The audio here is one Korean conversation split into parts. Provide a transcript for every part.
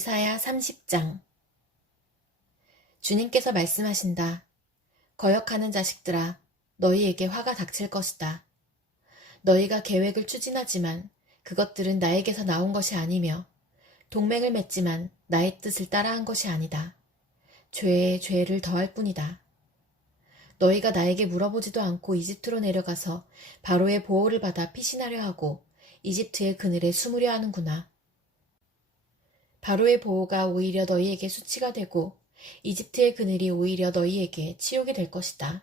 이사야 30장. 주님께서 말씀하신다. 거역하는 자식들아, 너희에게 화가 닥칠 것이다. 너희가 계획을 추진하지만 그것들은 나에게서 나온 것이 아니며 동맹을 맺지만 나의 뜻을 따라한 것이 아니다. 죄에 죄를 더할 뿐이다. 너희가 나에게 물어보지도 않고 이집트로 내려가서 바로의 보호를 받아 피신하려 하고 이집트의 그늘에 숨으려 하는구나. 바로의 보호가 오히려 너희에게 수치가 되고 이집트의 그늘이 오히려 너희에게 치욕이 될 것이다.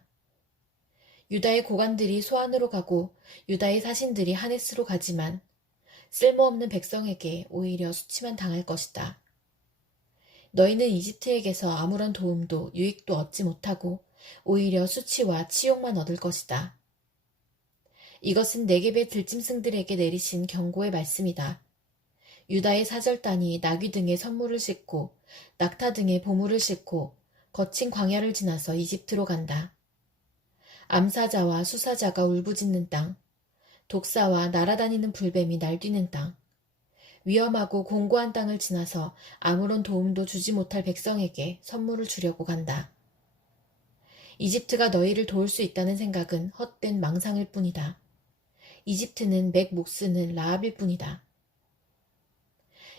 유다의 고관들이 소안으로 가고 유다의 사신들이 하네스로 가지만 쓸모없는 백성에게 오히려 수치만 당할 것이다. 너희는 이집트에게서 아무런 도움도 유익도 얻지 못하고 오히려 수치와 치욕만 얻을 것이다. 이것은 네겝의 들짐승들에게 내리신 경고의 말씀이다. 유다의 사절단이 나귀 등에 선물을 싣고 낙타 등에 보물을 싣고 거친 광야를 지나서 이집트로 간다. 암사자와 수사자가 울부짖는 땅, 독사와 날아다니는 불뱀이 날뛰는 땅, 위험하고 공고한 땅을 지나서 아무런 도움도 주지 못할 백성에게 선물을 주려고 간다. 이집트가 너희를 도울 수 있다는 생각은 헛된 망상일 뿐이다. 이집트는 맥 못 쓰는 라합일 뿐이다.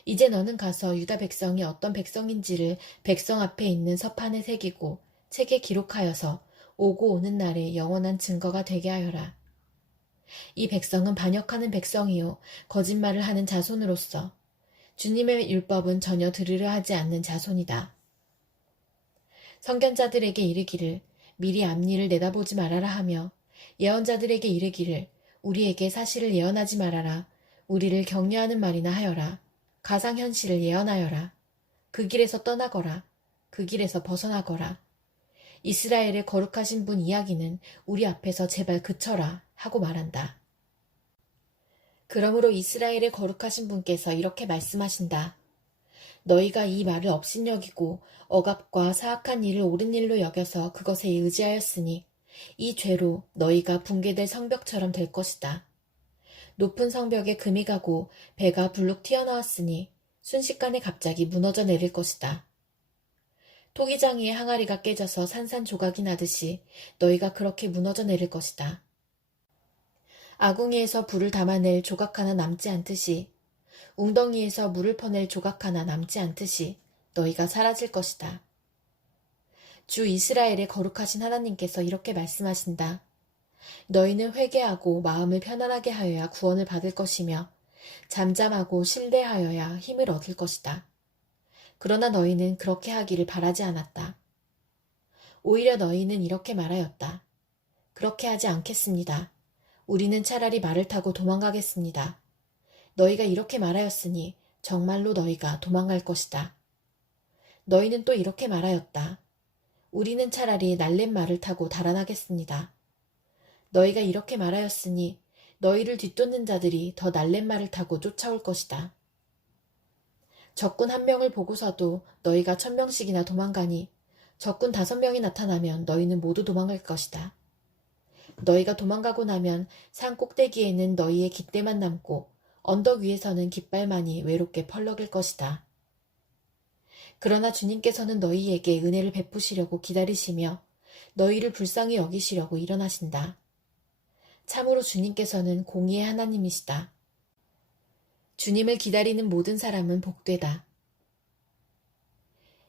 이제 너는 가서 유다 백성이 어떤 백성인지를 백성 앞에 있는 서판에 새기고 책에 기록하여서 오고 오는 날에 영원한 증거가 되게 하여라. 이 백성은 반역하는 백성이요 거짓말을 하는 자손으로서 주님의 율법은 전혀 들으려 하지 않는 자손이다. 선견자들에게 이르기를 미리 앞일을 내다보지 말아라 하며 예언자들에게 이르기를 우리에게 사실을 예언하지 말아라. 우리를 격려하는 말이나 하여라. 가상현실을 예언하여라. 그 길에서 떠나거라. 그 길에서 벗어나거라. 이스라엘의 거룩하신 분 이야기는 우리 앞에서 제발 그쳐라 하고 말한다. 그러므로 이스라엘의 거룩하신 분께서 이렇게 말씀하신다. 너희가 이 말을 업신여기고 억압과 사악한 일을 옳은 일로 여겨서 그것에 의지하였으니 이 죄로 너희가 붕괴될 성벽처럼 될 것이다. 높은 성벽에 금이 가고 배가 불룩 튀어나왔으니 순식간에 갑자기 무너져 내릴 것이다. 토기장이의 항아리가 깨져서 산산조각이 나듯이 너희가 그렇게 무너져 내릴 것이다. 아궁이에서 불을 담아낼 조각 하나 남지 않듯이 웅덩이에서 물을 퍼낼 조각 하나 남지 않듯이 너희가 사라질 것이다. 주 이스라엘의 거룩하신 하나님께서 이렇게 말씀하신다. 너희는 회개하고 마음을 편안하게 하여야 구원을 받을 것이며 잠잠하고 신뢰하여야 힘을 얻을 것이다. 그러나 너희는 그렇게 하기를 바라지 않았다. 오히려 너희는 이렇게 말하였다. 그렇게 하지 않겠습니다. 우리는 차라리 말을 타고 도망가겠습니다. 너희가 이렇게 말하였으니 정말로 너희가 도망갈 것이다. 너희는 또 이렇게 말하였다. 우리는 차라리 날랜 말을 타고 달아나겠습니다. 너희가 이렇게 말하였으니 너희를 뒤쫓는 자들이 더 날랜 말을 타고 쫓아올 것이다. 적군 1명을 보고서도 너희가 1000명씩이나 도망가니 적군 5명이 나타나면 너희는 모두 도망갈 것이다. 너희가 도망가고 나면 산 꼭대기에는 너희의 깃대만 남고 언덕 위에서는 깃발만이 외롭게 펄럭일 것이다. 그러나 주님께서는 너희에게 은혜를 베푸시려고 기다리시며 너희를 불쌍히 여기시려고 일어나신다. 참으로 주님께서는 공의의 하나님이시다. 주님을 기다리는 모든 사람은 복되다.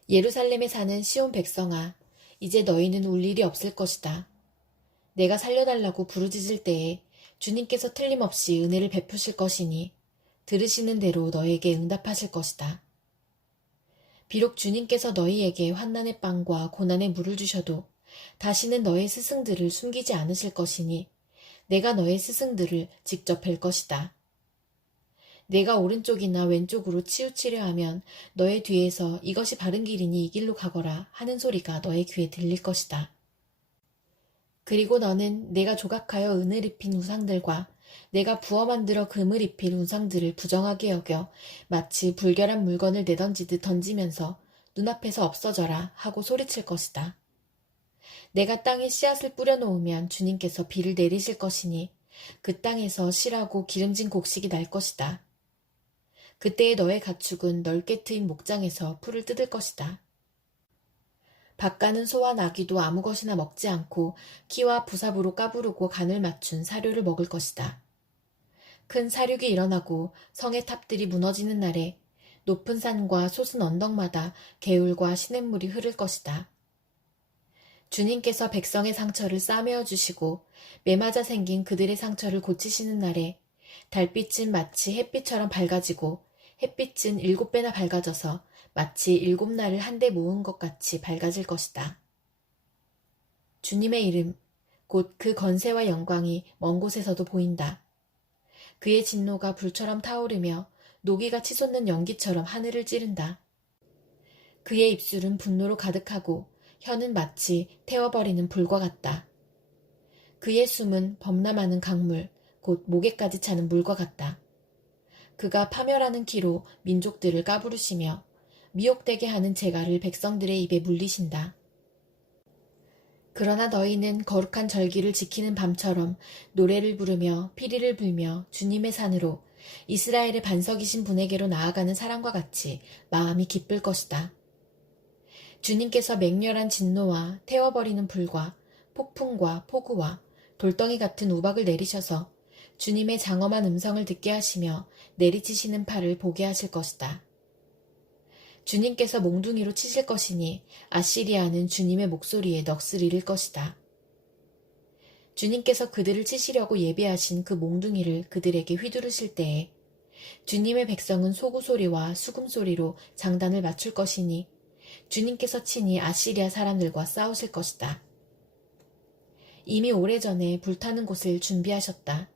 예루살렘에 사는 시온 백성아, 이제 너희는 울 일이 없을 것이다. 내가 살려달라고 부르짖을 때에 주님께서 틀림없이 은혜를 베푸실 것이니 들으시는 대로 너에게 응답하실 것이다. 비록 주님께서 너희에게 환난의 빵과 고난의 물을 주셔도 다시는 너의 스승들을 숨기지 않으실 것이니 내가 너의 스승들을 직접 뵐 것이다. 내가 오른쪽이나 왼쪽으로 치우치려 하면 너의 뒤에서 이것이 바른 길이니 이 길로 가거라 하는 소리가 너의 귀에 들릴 것이다. 그리고 너는 내가 조각하여 은을 입힌 우상들과 내가 부어 만들어 금을 입힌 우상들을 부정하게 여겨 마치 불결한 물건을 내던지듯 던지면서 눈앞에서 없어져라 하고 소리칠 것이다. 내가 땅에 씨앗을 뿌려놓으면 주님께서 비를 내리실 것이니 그 땅에서 실하고 기름진 곡식이 날 것이다. 그때의 너의 가축은 넓게 트인 목장에서 풀을 뜯을 것이다. 밭가는 소와 나귀도 아무 것이나 먹지 않고 키와 부삽으로 까부르고 간을 맞춘 사료를 먹을 것이다. 큰 사륙이 일어나고 성의 탑들이 무너지는 날에 높은 산과 솟은 언덕마다 개울과 시냇물이 흐를 것이다. 주님께서 백성의 상처를 싸매어 주시고 매맞아 생긴 그들의 상처를 고치시는 날에 달빛은 마치 햇빛처럼 밝아지고 햇빛은 7배나 밝아져서 마치 7날을 한데 모은 것 같이 밝아질 것이다. 주님의 이름, 곧 그 건세와 영광이 먼 곳에서도 보인다. 그의 진노가 불처럼 타오르며 노기가 치솟는 연기처럼 하늘을 찌른다. 그의 입술은 분노로 가득하고 혀는 마치 태워버리는 불과 같다. 그의 숨은 범람하는 강물, 곧 목에까지 차는 물과 같다. 그가 파멸하는 키로 민족들을 까부르시며 미혹되게 하는 재갈을 백성들의 입에 물리신다. 그러나 너희는 거룩한 절기를 지키는 밤처럼 노래를 부르며 피리를 불며 주님의 산으로 이스라엘의 반석이신 분에게로 나아가는 사람과 같이 마음이 기쁠 것이다. 주님께서 맹렬한 진노와 태워버리는 불과 폭풍과 폭우와 돌덩이 같은 우박을 내리셔서 주님의 장엄한 음성을 듣게 하시며 내리치시는 팔을 보게 하실 것이다. 주님께서 몽둥이로 치실 것이니 아시리아는 주님의 목소리에 넋을 잃을 것이다. 주님께서 그들을 치시려고 예비하신 그 몽둥이를 그들에게 휘두르실 때에 주님의 백성은 소구소리와 수금소리로 장단을 맞출 것이니 주님께서 친히 아시리아 사람들과 싸우실 것이다. 이미 오래전에 불타는 곳을 준비하셨다.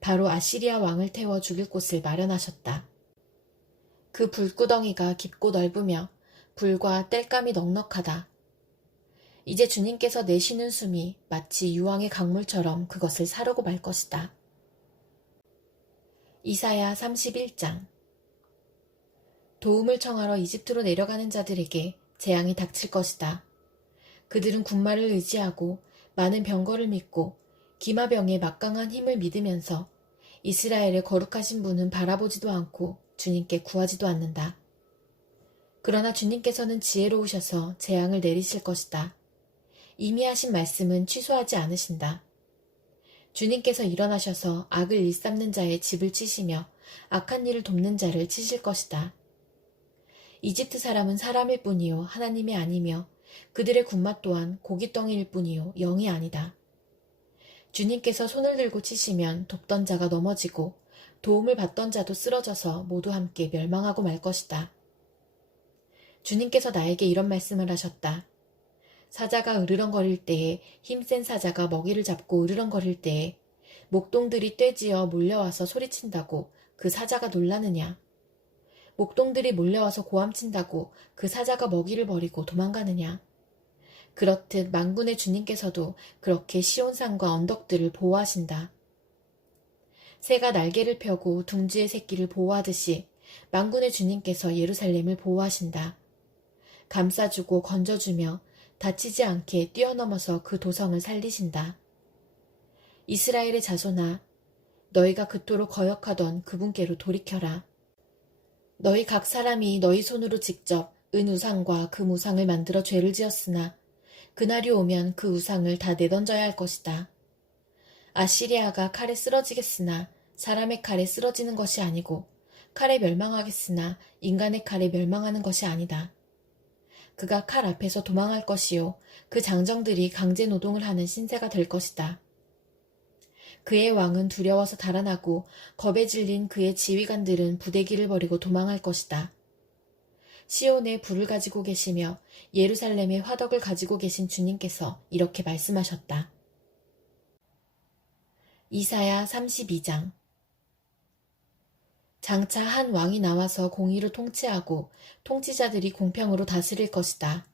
바로 아시리아 왕을 태워 죽일 곳을 마련하셨다. 그 불구덩이가 깊고 넓으며 불과 땔감이 넉넉하다. 이제 주님께서 내쉬는 숨이 마치 유황의 강물처럼 그것을 사르고 말 것이다. 이사야 31장. 도움을 청하러 이집트로 내려가는 자들에게 재앙이 닥칠 것이다. 그들은 군마를 의지하고 많은 병거를 믿고 기마병의 막강한 힘을 믿으면서 이스라엘의 거룩하신 분은 바라보지도 않고 주님께 구하지도 않는다. 그러나 주님께서는 지혜로우셔서 재앙을 내리실 것이다. 이미 하신 말씀은 취소하지 않으신다. 주님께서 일어나셔서 악을 일삼는 자의 집을 치시며 악한 일을 돕는 자를 치실 것이다. 이집트 사람은 사람일 뿐이요 하나님이 아니며 그들의 군맛 또한 고깃덩이일 뿐이요 영이 아니다. 주님께서 손을 들고 치시면 돕던 자가 넘어지고 도움을 받던 자도 쓰러져서 모두 함께 멸망하고 말 것이다. 주님께서 나에게 이런 말씀을 하셨다. 사자가 으르렁거릴 때에 힘센 사자가 먹이를 잡고 으르렁거릴 때에 목동들이 떼지어 몰려와서 소리친다고 그 사자가 놀라느냐? 목동들이 몰려와서 고함친다고 그 사자가 먹이를 버리고 도망가느냐? 그렇듯 만군의 주님께서도 그렇게 시온산과 언덕들을 보호하신다. 새가 날개를 펴고 둥지의 새끼를 보호하듯이 만군의 주님께서 예루살렘을 보호하신다. 감싸주고 건져주며 다치지 않게 뛰어넘어서 그 도성을 살리신다. 이스라엘의 자손아, 너희가 그토록 거역하던 그분께로 돌이켜라. 너희 각 사람이 너희 손으로 직접 은 우상과 금 우상을 만들어 죄를 지었으나 그날이 오면 그 우상을 다 내던져야 할 것이다. 아시리아가 칼에 쓰러지겠으나 사람의 칼에 쓰러지는 것이 아니고 칼에 멸망하겠으나 인간의 칼에 멸망하는 것이 아니다. 그가 칼 앞에서 도망할 것이요 그 장정들이 강제 노동을 하는 신세가 될 것이다. 그의 왕은 두려워서 달아나고 겁에 질린 그의 지휘관들은 부대기를 버리고 도망할 것이다. 시온에 불을 가지고 계시며 예루살렘에 화덕을 가지고 계신 주님께서 이렇게 말씀하셨다. 이사야 32장. 장차 한 왕이 나와서 공의로 통치하고 통치자들이 공평으로 다스릴 것이다.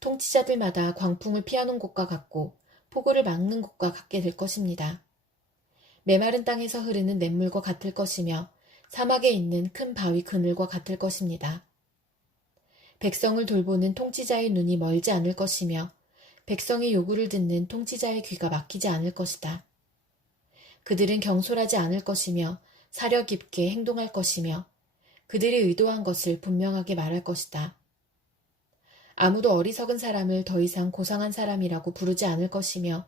통치자들마다 광풍을 피하는 곳과 같고 폭우를 막는 곳과 같게 될 것입니다. 메마른 땅에서 흐르는 냇물과 같을 것이며 사막에 있는 큰 바위 그늘과 같을 것입니다. 백성을 돌보는 통치자의 눈이 멀지 않을 것이며 백성의 요구를 듣는 통치자의 귀가 막히지 않을 것이다. 그들은 경솔하지 않을 것이며 사려 깊게 행동할 것이며 그들이 의도한 것을 분명하게 말할 것이다. 아무도 어리석은 사람을 더 이상 고상한 사람이라고 부르지 않을 것이며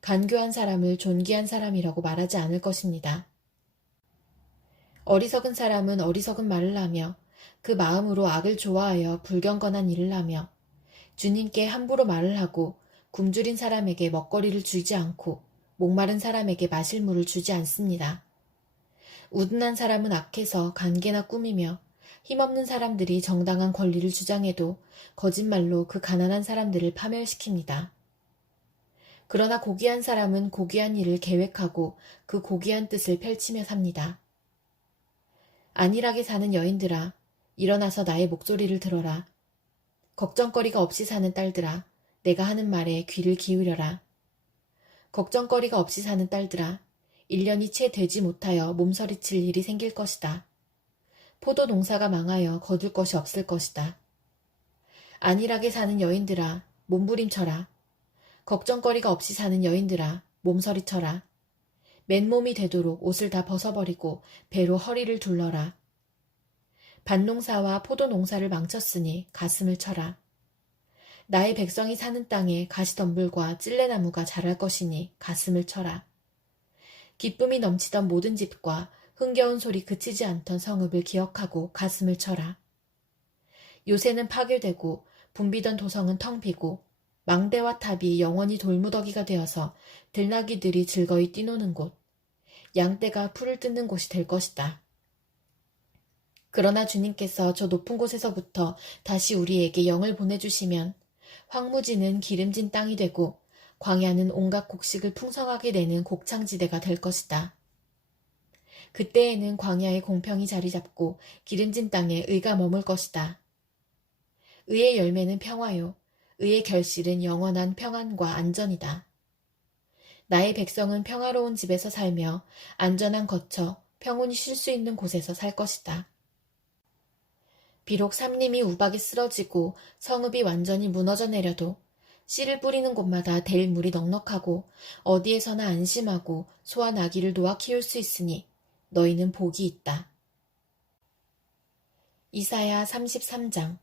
간교한 사람을 존귀한 사람이라고 말하지 않을 것입니다. 어리석은 사람은 어리석은 말을 하며 그 마음으로 악을 좋아하여 불경건한 일을 하며 주님께 함부로 말을 하고 굶주린 사람에게 먹거리를 주지 않고 목마른 사람에게 마실 물을 주지 않습니다. 우둔한 사람은 악해서 간계나 꾸미며 힘없는 사람들이 정당한 권리를 주장해도 거짓말로 그 가난한 사람들을 파멸시킵니다. 그러나 고귀한 사람은 고귀한 일을 계획하고 그 고귀한 뜻을 펼치며 삽니다. 안일하게 사는 여인들아, 일어나서 나의 목소리를 들어라. 걱정거리가 없이 사는 딸들아, 내가 하는 말에 귀를 기울여라. 걱정거리가 없이 사는 딸들아, 1년이 채 되지 못하여 몸서리칠 일이 생길 것이다. 포도 농사가 망하여 거둘 것이 없을 것이다. 안일하게 사는 여인들아, 몸부림쳐라. 걱정거리가 없이 사는 여인들아, 몸서리쳐라. 맨몸이 되도록 옷을 다 벗어버리고 배로 허리를 둘러라. 밭농사와 포도농사를 망쳤으니 가슴을 쳐라. 나의 백성이 사는 땅에 가시덤불과 찔레나무가 자랄 것이니 가슴을 쳐라. 기쁨이 넘치던 모든 집과 흥겨운 소리 그치지 않던 성읍을 기억하고 가슴을 쳐라. 요새는 파괴되고 붐비던 도성은 텅 비고 망대와 탑이 영원히 돌무더기가 되어서 들나귀들이 즐거이 뛰노는 곳, 양떼가 풀을 뜯는 곳이 될 것이다. 그러나 주님께서 저 높은 곳에서부터 다시 우리에게 영을 보내주시면 황무지는 기름진 땅이 되고 광야는 온갖 곡식을 풍성하게 내는 곡창지대가 될 것이다. 그때에는 광야의 공평이 자리 잡고 기름진 땅에 의가 머물 것이다. 의의 열매는 평화요. 의의 결실은 영원한 평안과 안전이다. 나의 백성은 평화로운 집에서 살며 안전한 거처, 평온히 쉴 수 있는 곳에서 살 것이다. 비록 삼림이 우박이 쓰러지고 성읍이 완전히 무너져 내려도 씨를 뿌리는 곳마다 댈 물이 넉넉하고 어디에서나 안심하고 소와 나귀를 놓아 키울 수 있으니 너희는 복이 있다. 이사야 33장.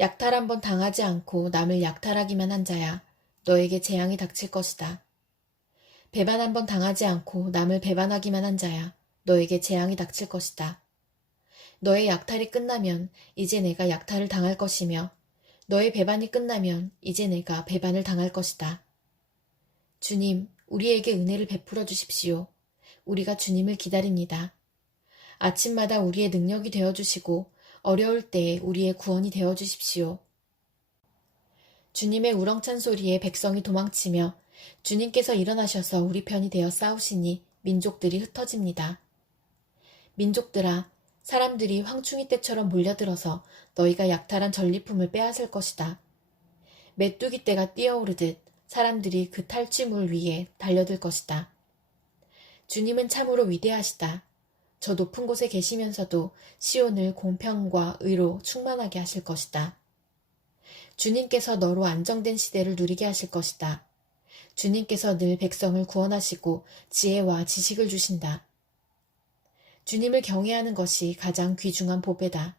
약탈 한번 당하지 않고 남을 약탈하기만 한 자야, 너에게 재앙이 닥칠 것이다. 배반 한번 당하지 않고 남을 배반하기만 한 자야, 너에게 재앙이 닥칠 것이다. 너의 약탈이 끝나면 이제 내가 약탈을 당할 것이며 너의 배반이 끝나면 이제 내가 배반을 당할 것이다. 주님, 우리에게 은혜를 베풀어 주십시오. 우리가 주님을 기다립니다. 아침마다 우리의 능력이 되어주시고 어려울 때에 우리의 구원이 되어주십시오. 주님의 우렁찬 소리에 백성이 도망치며 주님께서 일어나셔서 우리 편이 되어 싸우시니 민족들이 흩어집니다. 민족들아, 사람들이 황충이 떼처럼 몰려들어서 너희가 약탈한 전리품을 빼앗을 것이다. 메뚜기 떼가 뛰어오르듯 사람들이 그 탈취물 위에 달려들 것이다. 주님은 참으로 위대하시다. 저 높은 곳에 계시면서도 시온을 공평과 의로 충만하게 하실 것이다. 주님께서 너로 안정된 시대를 누리게 하실 것이다. 주님께서 늘 백성을 구원하시고 지혜와 지식을 주신다. 주님을 경외하는 것이 가장 귀중한 보배다.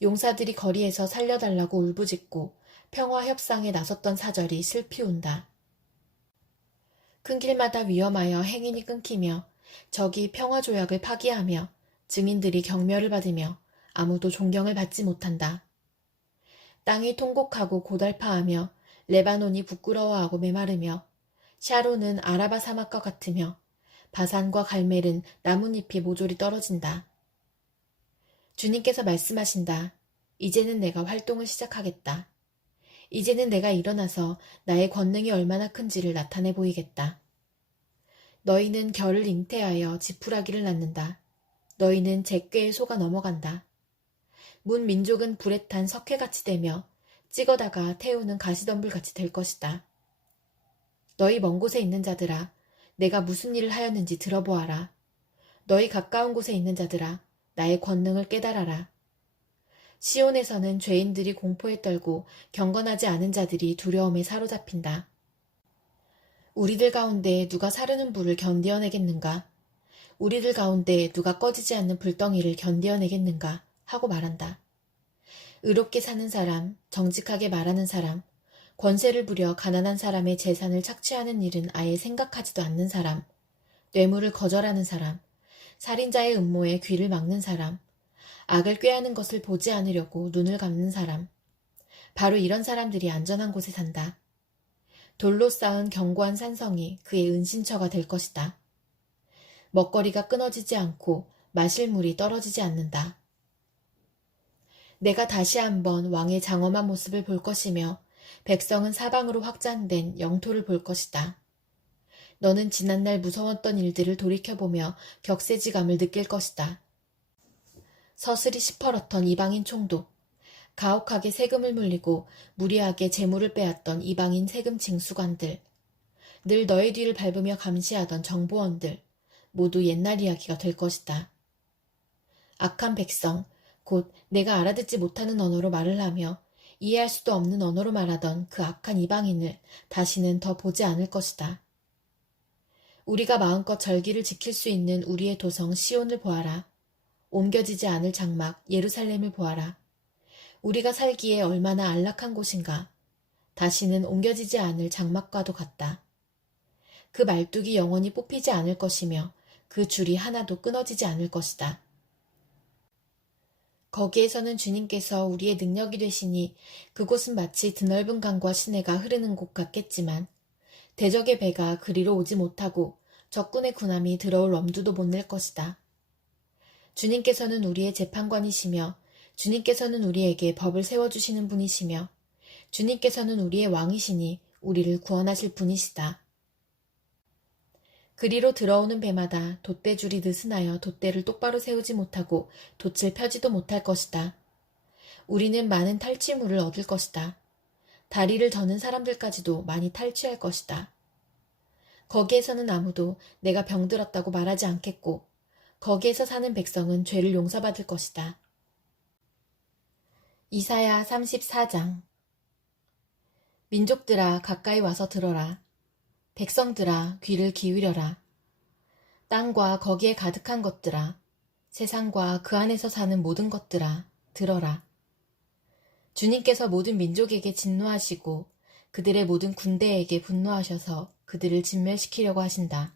용사들이 거리에서 살려달라고 울부짖고 평화 협상에 나섰던 사절이 슬피 온다. 큰 길마다 위험하여 행인이 끊기며 적이 평화조약을 파기하며 증인들이 경멸을 받으며 아무도 존경을 받지 못한다. 땅이 통곡하고 고달파하며 레바논이 부끄러워하고 메마르며 샤론은 아라바 사막과 같으며 바산과 갈멜은 나뭇잎이 모조리 떨어진다. 주님께서 말씀하신다. 이제는 내가 활동을 시작하겠다. 이제는 내가 일어나서 나의 권능이 얼마나 큰지를 나타내 보이겠다. 너희는 겨를 잉태하여 지푸라기를 낳는다. 너희는 잿괴에 속아 넘어간다. 문 민족은 불에 탄 석회같이 되며 찍어다가 태우는 가시덤불같이 될 것이다. 너희 먼 곳에 있는 자들아, 내가 무슨 일을 하였는지 들어보아라. 너희 가까운 곳에 있는 자들아, 나의 권능을 깨달아라. 시온에서는 죄인들이 공포에 떨고 경건하지 않은 자들이 두려움에 사로잡힌다. 우리들 가운데 누가 사르는 불을 견디어내겠는가? 우리들 가운데 누가 꺼지지 않는 불덩이를 견디어내겠는가 하고 말한다. 의롭게 사는 사람, 정직하게 말하는 사람, 권세를 부려 가난한 사람의 재산을 착취하는 일은 아예 생각하지도 않는 사람, 뇌물을 거절하는 사람, 살인자의 음모에 귀를 막는 사람, 악을 꾀하는 것을 보지 않으려고 눈을 감는 사람, 바로 이런 사람들이 안전한 곳에 산다. 돌로 쌓은 견고한 산성이 그의 은신처가 될 것이다. 먹거리가 끊어지지 않고 마실 물이 떨어지지 않는다. 내가 다시 한번 왕의 장엄한 모습을 볼 것이며 백성은 사방으로 확장된 영토를 볼 것이다. 너는 지난날 무서웠던 일들을 돌이켜보며 격세지감을 느낄 것이다. 서슬이 시퍼렇던 이방인 총독, 가혹하게 세금을 물리고 무리하게 재물을 빼앗던 이방인 세금 징수관들, 늘 너의 뒤를 밟으며 감시하던 정보원들, 모두 옛날 이야기가 될 것이다. 악한 백성, 곧 내가 알아듣지 못하는 언어로 말을 하며 이해할 수도 없는 언어로 말하던 그 악한 이방인을 다시는 더 보지 않을 것이다. 우리가 마음껏 절기를 지킬 수 있는 우리의 도성 시온을 보아라. 옮겨지지 않을 장막 예루살렘을 보아라. 우리가 살기에 얼마나 안락한 곳인가. 다시는 옮겨지지 않을 장막과도 같다. 그 말뚝이 영원히 뽑히지 않을 것이며 그 줄이 하나도 끊어지지 않을 것이다. 거기에서는 주님께서 우리의 능력이 되시니 그곳은 마치 드넓은 강과 시내가 흐르는 곳 같겠지만 대적의 배가 그리로 오지 못하고 적군의 군함이 들어올 엄두도 못 낼 것이다. 주님께서는 우리의 재판관이시며 주님께서는 우리에게 법을 세워주시는 분이시며 주님께서는 우리의 왕이시니 우리를 구원하실 분이시다. 그리로 들어오는 배마다 돛대줄이 느슨하여 돛대를 똑바로 세우지 못하고 돛을 펴지도 못할 것이다. 우리는 많은 탈취물을 얻을 것이다. 다리를 저는 사람들까지도 많이 탈취할 것이다. 거기에서는 아무도 내가 병들었다고 말하지 않겠고 거기에서 사는 백성은 죄를 용서받을 것이다. 이사야 34장. 민족들아 가까이 와서 들어라. 백성들아 귀를 기울여라. 땅과 거기에 가득한 것들아, 세상과 그 안에서 사는 모든 것들아, 들어라. 주님께서 모든 민족에게 진노하시고 그들의 모든 군대에게 분노하셔서 그들을 진멸시키려고 하신다.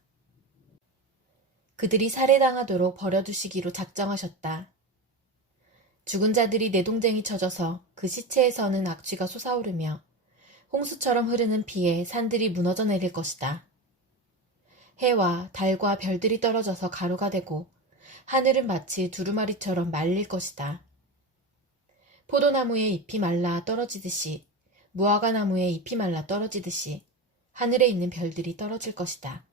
그들이 살해당하도록 버려두시기로 작정하셨다. 죽은 자들이 내동댕이 쳐져서 그 시체에서는 악취가 솟아오르며 홍수처럼 흐르는 피에 산들이 무너져 내릴 것이다. 해와 달과 별들이 떨어져서 가루가 되고 하늘은 마치 두루마리처럼 말릴 것이다. 포도나무의 잎이 말라 떨어지듯이 무화과나무의 잎이 말라 떨어지듯이 하늘에 있는 별들이 떨어질 것이다.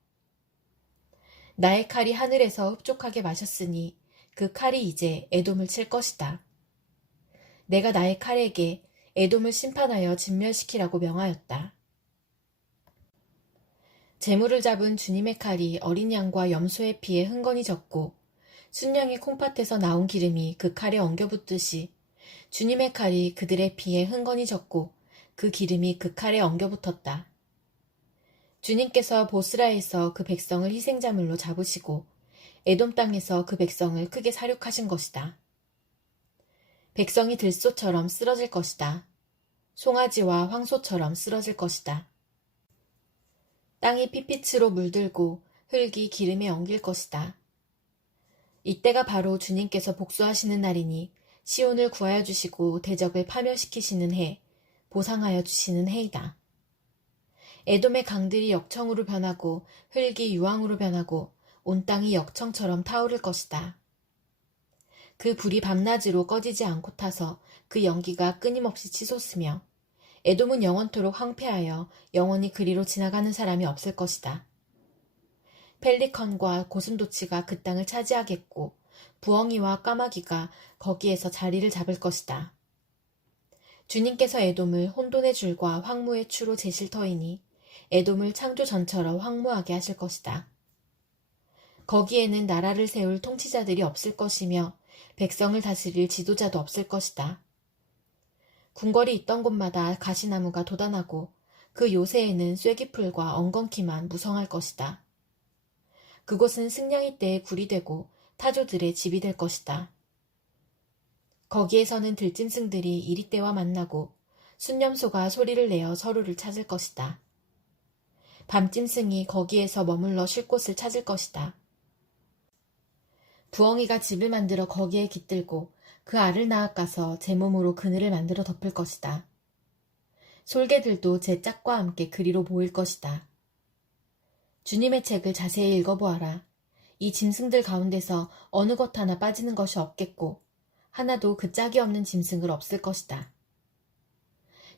나의 칼이 하늘에서 흡족하게 마셨으니 그 칼이 이제 에돔을 칠 것이다. 내가 나의 칼에게 에돔을 심판하여 진멸시키라고 명하였다. 재물을 잡은 주님의 칼이 어린 양과 염소의 피에 흥건히 젖고 순양의 콩팥에서 나온 기름이 그 칼에 엉겨붙듯이 주님의 칼이 그들의 피에 흥건히 젖고 그 기름이 그 칼에 엉겨붙었다. 주님께서 보스라에서 그 백성을 희생자물로 잡으시고 에돔 땅에서 그 백성을 크게 사륙하신 것이다. 백성이 들소처럼 쓰러질 것이다. 송아지와 황소처럼 쓰러질 것이다. 땅이 핏빛으로 물들고 흙이 기름에 엉길 것이다. 이때가 바로 주님께서 복수하시는 날이니 시온을 구하여 주시고 대적을 파멸시키시는 해, 보상하여 주시는 해이다. 에돔의 강들이 역청으로 변하고 흙이 유황으로 변하고 온 땅이 역청처럼 타오를 것이다. 그 불이 밤낮으로 꺼지지 않고 타서 그 연기가 끊임없이 치솟으며 에돔은 영원토록 황폐하여 영원히 그리로 지나가는 사람이 없을 것이다. 펠리컨과 고슴도치가 그 땅을 차지하겠고 부엉이와 까마귀가 거기에서 자리를 잡을 것이다. 주님께서 에돔을 혼돈의 줄과 황무의 추로 재실 터이니 에돔을 창조 전처럼 황무하게 하실 것이다. 거기에는 나라를 세울 통치자들이 없을 것이며 백성을 다스릴 지도자도 없을 것이다. 궁궐이 있던 곳마다 가시나무가 돋아나고 그 요새에는 쐐기풀과 엉겅퀴만 무성할 것이다. 그곳은 승냥이 떼의 굴이 되고 타조들의 집이 될 것이다. 거기에서는 들짐승들이 이리떼와 만나고 순념소가 소리를 내어 서로를 찾을 것이다. 밤짐승이 거기에서 머물러 쉴 곳을 찾을 것이다. 부엉이가 집을 만들어 거기에 깃들고 그 알을 낳아가서 제 몸으로 그늘을 만들어 덮을 것이다. 솔개들도 제 짝과 함께 그리로 모일 것이다. 주님의 책을 자세히 읽어보아라. 이 짐승들 가운데서 어느 것 하나 빠지는 것이 없겠고 하나도 그 짝이 없는 짐승을 없을 것이다.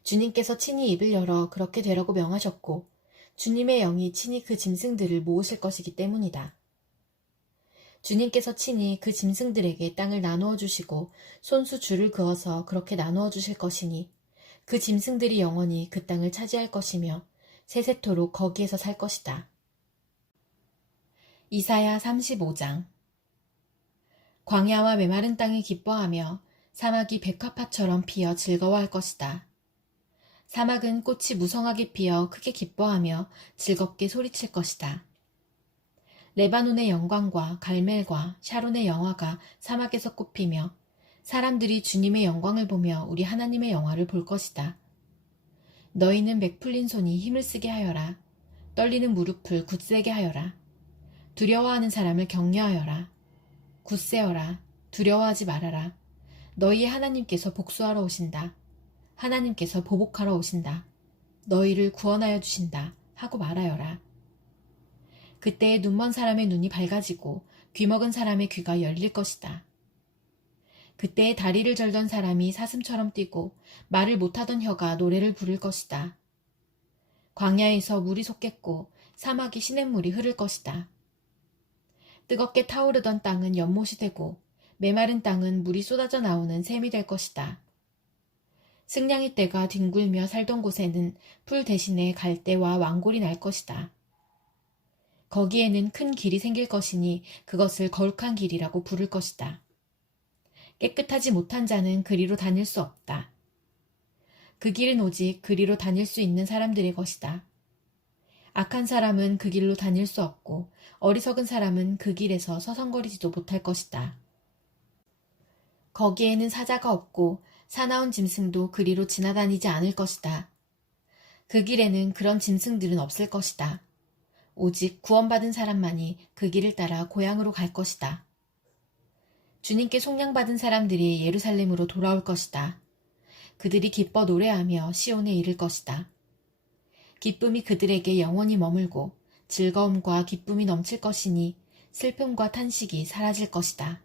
주님께서 친히 입을 열어 그렇게 되라고 명하셨고 주님의 영이 친히 그 짐승들을 모으실 것이기 때문이다. 주님께서 친히 그 짐승들에게 땅을 나누어 주시고 손수 줄을 그어서 그렇게 나누어 주실 것이니 그 짐승들이 영원히 그 땅을 차지할 것이며 세세토록 거기에서 살 것이다. 이사야 35장. 광야와 메마른 땅이 기뻐하며 사막이 백화파처럼 피어 즐거워할 것이다. 사막은 꽃이 무성하게 피어 크게 기뻐하며 즐겁게 소리칠 것이다. 레바논의 영광과 갈멜과 샤론의 영화가 사막에서 꽃피며 사람들이 주님의 영광을 보며 우리 하나님의 영화를 볼 것이다. 너희는 맥 풀린 손이 힘을 쓰게 하여라. 떨리는 무릎을 굳세게 하여라. 두려워하는 사람을 격려하여라. 굳세어라. 두려워하지 말아라. 너희의 하나님께서 복수하러 오신다. 하나님께서 보복하러 오신다. 너희를 구원하여 주신다. 하고 말하여라. 그때에 눈먼 사람의 눈이 밝아지고 귀먹은 사람의 귀가 열릴 것이다. 그때에 다리를 절던 사람이 사슴처럼 뛰고 말을 못하던 혀가 노래를 부를 것이다. 광야에서 물이 솟겠고 사막이 시냇물이 흐를 것이다. 뜨겁게 타오르던 땅은 연못이 되고 메마른 땅은 물이 쏟아져 나오는 샘이 될 것이다. 승냥이 떼가 뒹굴며 살던 곳에는 풀 대신에 갈대와 왕골이 날 것이다. 거기에는 큰 길이 생길 것이니 그것을 거룩한 길이라고 부를 것이다. 깨끗하지 못한 자는 그리로 다닐 수 없다. 그 길은 오직 그리로 다닐 수 있는 사람들의 것이다. 악한 사람은 그 길로 다닐 수 없고 어리석은 사람은 그 길에서 서성거리지도 못할 것이다. 거기에는 사자가 없고 사나운 짐승도 그리로 지나다니지 않을 것이다. 그 길에는 그런 짐승들은 없을 것이다. 오직 구원받은 사람만이 그 길을 따라 고향으로 갈 것이다. 주님께 속량받은 사람들이 예루살렘으로 돌아올 것이다. 그들이 기뻐 노래하며 시온에 이를 것이다. 기쁨이 그들에게 영원히 머물고 즐거움과 기쁨이 넘칠 것이니 슬픔과 탄식이 사라질 것이다.